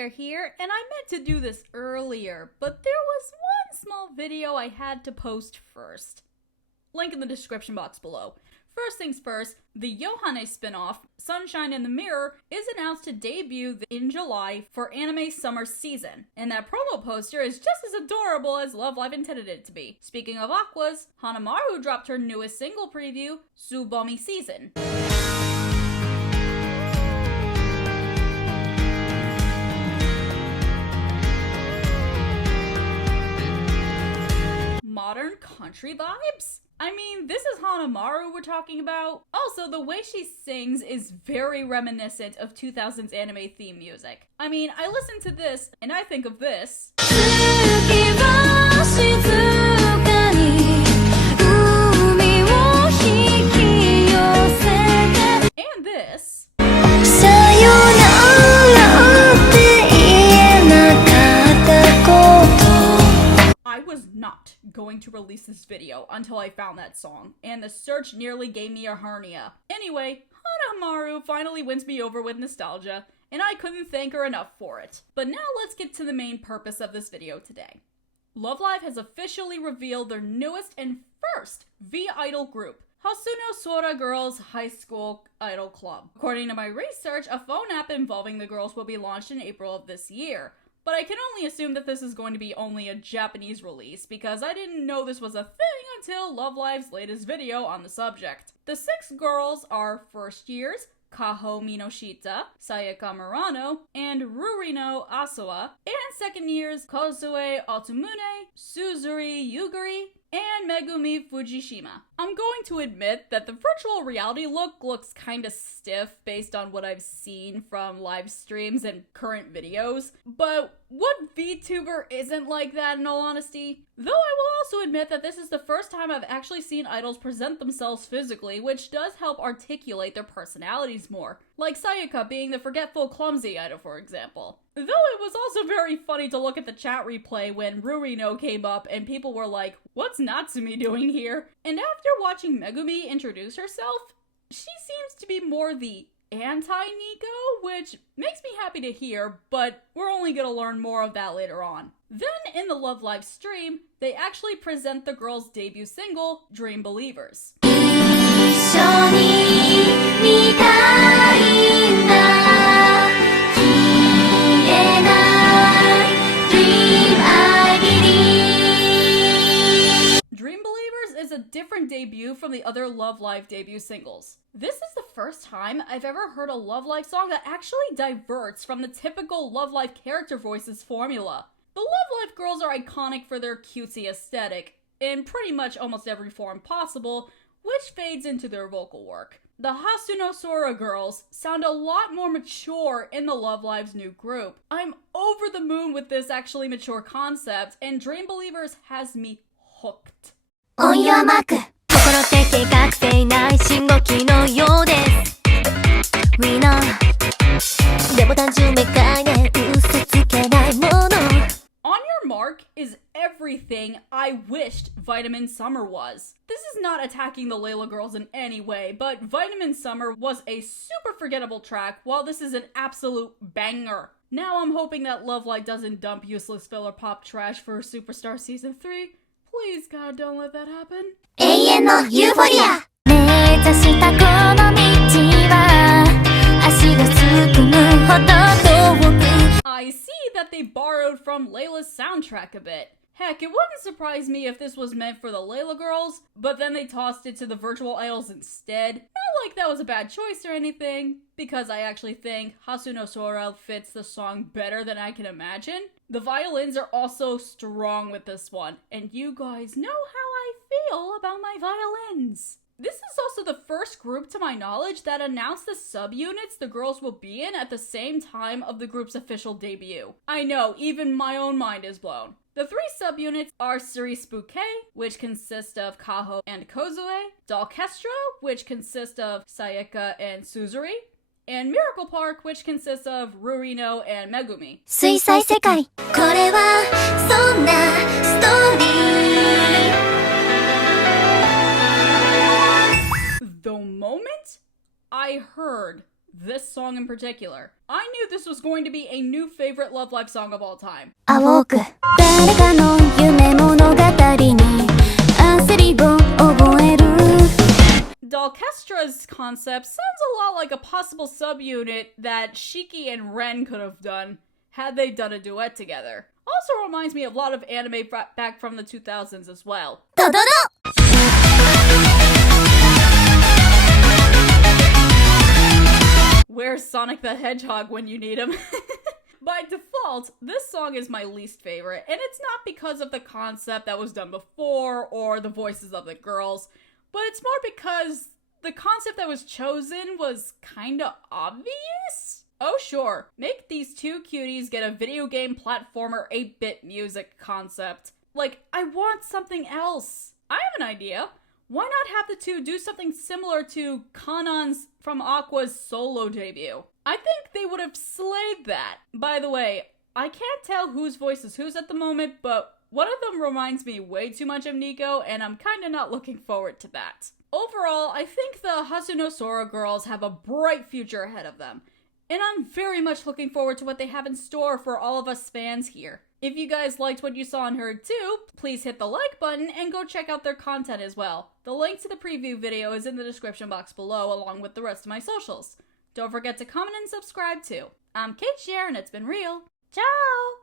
Claire here, and I meant to do this earlier, but there was one small video I had to post first. Link in the description box below. First things first, the Yohane spin-off, Sunshine in the Mirror, is announced to debut in July for anime summer season, and that promo poster is just as adorable as Love Live intended it to be. Speaking of Aquas, Hanamaru dropped her newest single preview, Tsubomi Season. Modern country vibes? I mean, this is Hanamaru we're talking about. Also, the way she sings is very reminiscent of 2000s anime theme music. I mean, I listen to this, and I think of this. And this. I was not going to release this video until I found that song, and the search nearly gave me a hernia. Anyway, Hanamaru finally wins me over with nostalgia, and I couldn't thank her enough for it. But now let's get to the main purpose of this video today. Love Live has officially revealed their newest and first V-Idol group, Hasuno Sora Girls High School Idol Club. According to my research, a phone app involving the girls will be launched in April of this year. But I can only assume that this is going to be only a Japanese release, because I didn't know this was a thing until Love Live's latest video on the subject. The 6 girls are first years, Kaho Minoshita, Sayaka Murano, and Rurino Asawa, and second years, Kozue Altumune, Suzuri Yuguri, and Megumi Fujishima. I'm going to admit that the virtual reality look looks kinda stiff based on what I've seen from live streams and current videos, but what VTuber isn't like that in all honesty? Though I will also admit that this is the first time I've actually seen idols present themselves physically, which does help articulate their personalities more. Like Sayaka being the forgetful, clumsy idol, for example. Though it was also very funny to look at the chat replay when Rurino came up and people were like, "What's Natsumi doing here?" And after watching Megumi introduce herself, she seems to be more the anti-Nico, which makes me happy to hear, but we're only gonna learn more of that later on. Then in the Love Live stream, they actually present the girls' debut single, Dream Believers. Dream Believers is a different debut from the other Love Live debut singles. This is the first time I've ever heard a Love Live song that actually diverts from the typical Love Live character voices formula. The Love Live girls are iconic for their cutesy aesthetic, in pretty much almost every form possible, which fades into their vocal work. The Hasuno Sora girls sound a lot more mature in the Love Live's new group. I'm over the moon with this actually mature concept, and Dream Believers has me hooked. On your mark. 心的覚醒ない信号機のようです We know でも単純明快で嘘つけないもの On Your Mark is everything I wished Vitamin Summer was. This is not attacking the Layla girls in any way, but Vitamin Summer was a super forgettable track, while this is an absolute banger. Now I'm hoping that Love Live doesn't dump useless filler pop trash for Superstar Season 3. Please, God, don't let that happen. 永遠のユーフォリア目指したこの道は足がすくむほど遠く I see that they borrowed from Layla's soundtrack a bit. Heck, it wouldn't surprise me if this was meant for the Layla girls, but then they tossed it to the virtual idols instead. Not like that was a bad choice or anything, because I actually think Hasuno Sora fits the song better than I can imagine. The violins are also strong with this one, and you guys know how I feel about my violins. This is also the first group, to my knowledge, that announced the subunits the girls will be in at the same time of the group's official debut. I know, even my own mind is blown. The 3 subunits are Cerise Bouquet, which consists of Kaho and Kozue, Dollchestro, which consists of Sayaka and Suzuri, and Miracle Park, which consists of Rurino and Megumi. 水彩世界これはそんなストーリー The moment I heard this song in particular. I knew this was going to be a new favorite Love Live song of all time. 青く誰かの夢物語に焦りを覚える Dalkestra's concept sounds a lot like a possible subunit that Shiki and Ren could have done had they done a duet together. Also reminds me of a lot of anime back from the 2000s as well. ドドド Where's Sonic the Hedgehog when you need him? By default, this song is my least favorite, and it's not because of the concept that was done before or the voices of the girls, but it's more because the concept that was chosen was kinda obvious? Oh sure, make these two cuties get a video game platformer 8-bit music concept. Like, I want something else. I have an idea. Why not have the two do something similar to Kanon's from Aqua's solo debut? I think they would have slayed that. By the way, I can't tell whose voice is whose at the moment, but one of them reminds me way too much of Nico, and I'm kinda not looking forward to that. Overall, I think the Hasuno Sora girls have a bright future ahead of them, and I'm very much looking forward to what they have in store for all of us fans here. If you guys liked what you saw and heard too, please hit the like button and go check out their content as well. The link to the preview video is in the description box below along with the rest of my socials. Don't forget to comment and subscribe too. I'm Cait and it's been real. Ciao!